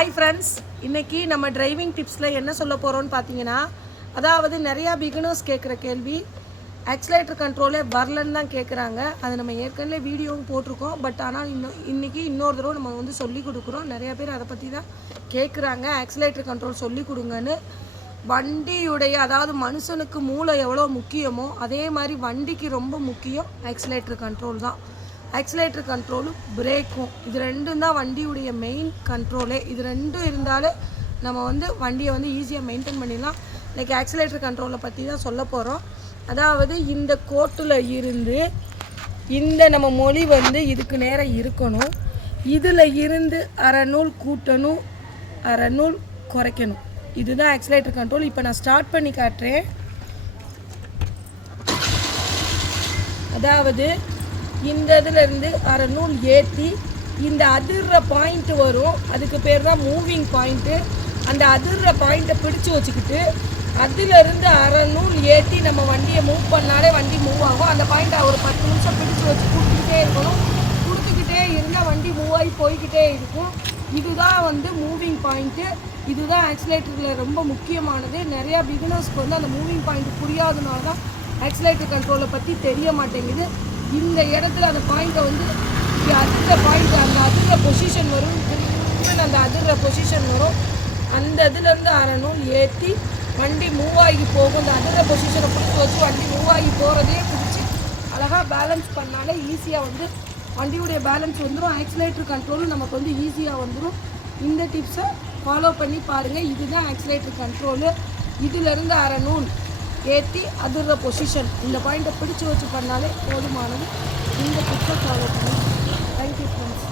Hi friends இன்னைக்கு நம்ம driving டிப்ஸில் என்ன சொல்ல போகிறோம்னு பார்த்தீங்கன்னா அதாவது நிறையா பிகினர்ஸ் கேட்குற கேள்வி. ஆக்சிலேட்டர் கண்ட்ரோலே வரலன்னு தான் கேட்குறாங்க அது நம்ம ஏற்கனவே வீடியோவும் போட்டிருக்கோம். பட் ஆனால் இன்னும் இன்றைக்கி இன்னொரு தடவை நம்ம வந்து சொல்லி கொடுக்குறோம். நிறையா பேர் அதை பற்றி தான் கேட்குறாங்க ஆக்சிலேட்டர் கண்ட்ரோல் சொல்லி கொடுங்கன்னு. வண்டியுடைய அதாவது மனுஷனுக்கு மூளை எவ்வளோ முக்கியமோ அதே மாதிரி வண்டிக்கு ரொம்ப முக்கியம் ஆக்சிலேட்டர் கண்ட்ரோல் தான். ஆக்சிலேட்டர் கண்ட்ரோலும் பிரேக்கும் இது ரெண்டும் தான் வண்டியுடைய மெயின் கண்ட்ரோலே இது ரெண்டும் இருந்தாலே நம்ம வந்து வண்டியை வந்து ஈஸியாக மெயின்டைன் பண்ணிடலாம். இன்றைக்கி ஆக்சிலேட்டர் கண்ட்ரோலை பற்றி தான் சொல்ல போகிறோம் அதாவது இந்த கோட்டில் இருந்து இந்த நம்ம மொழி வந்து இதுக்கு நேரம் இருக்கணும். இதில் இருந்து அறநூல் கூட்டணும் அறநூல் குறைக்கணும். இதுதான் ஆக்சிலேட்டர் கண்ட்ரோல் இப்போ நான் ஸ்டார்ட் பண்ணி காட்டுறேன். அதாவது இந்த இதில் இருந்து அரை நூல் ஏற்றி இந்த அதிர்ற பாயிண்ட் வரும். அதுக்கு பேர் தான் மூவிங் பாயிண்ட்டு அந்த அதிர்ற பாயிண்ட்டை பிடிச்சி வச்சுக்கிட்டு அதிலிருந்து அரை நூல் ஏற்றி நம்ம வண்டியை மூவ் பண்ணாலே வண்டி மூவ் ஆகும். அந்த பாயிண்ட்டை ஒரு பத்து நிமிஷம் பிடிச்சி வச்சு கொடுத்துக்கிட்டே இருக்கணும். கொடுத்துக்கிட்டே இருந்தால் வண்டி மூவ் ஆகி போய்கிட்டே இருக்கும். இதுதான் வந்து மூவிங் பாயிண்ட்டு இதுதான் ஆக்சிலேட்டரில் ரொம்ப முக்கியமானது. நிறையா பிகினர்ஸ்க்கு வந்து அந்த மூவிங் பாயிண்ட் புரியாதனால தான் ஆக்சிலேட்டர் கண்ட்ரோலை பற்றி தெரிய மாட்டேங்குது. இந்த இடத்துல அந்த பாயிண்ட்டை வந்து அதிர்ற பாயிண்ட் அந்த அதிர்ற பொசிஷன் வரும். திரும்ப அந்த அதிர்ற பொசிஷன் வரும். அந்த இதுலேருந்து அரை நூல் ஏற்றி வண்டி மூவ் ஆகி போகும். அந்த அதிர்ற பொசிஷனை பிடிச்சி வச்சு வண்டி மூவ் ஆகி போகிறதே பிடிச்சி அழகாக பேலன்ஸ் பண்ணாலே ஈஸியாக வந்து வண்டியுடைய பேலன்ஸ் வந்துடும் ஆக்சிலேட்டர் கண்ட்ரோலும் நமக்கு வந்து ஈஸியாக வந்துடும் இந்த டிப்ஸை ஃபாலோ பண்ணி பாருங்கள் இதுதான் ஆக்சிலேட்டர் கண்ட்ரோலு இதிலிருந்து அரை நூல். ஏற்றி அதிர்ற பொசிஷன் இந்த பாயிண்ட்டை பிடிச்சு வச்சு பண்ணாலே போதுமானது. இந்த டிப்ஸை ஃபாலோ தேங்க்யூ ஃப்ரெண்ட்ஸ்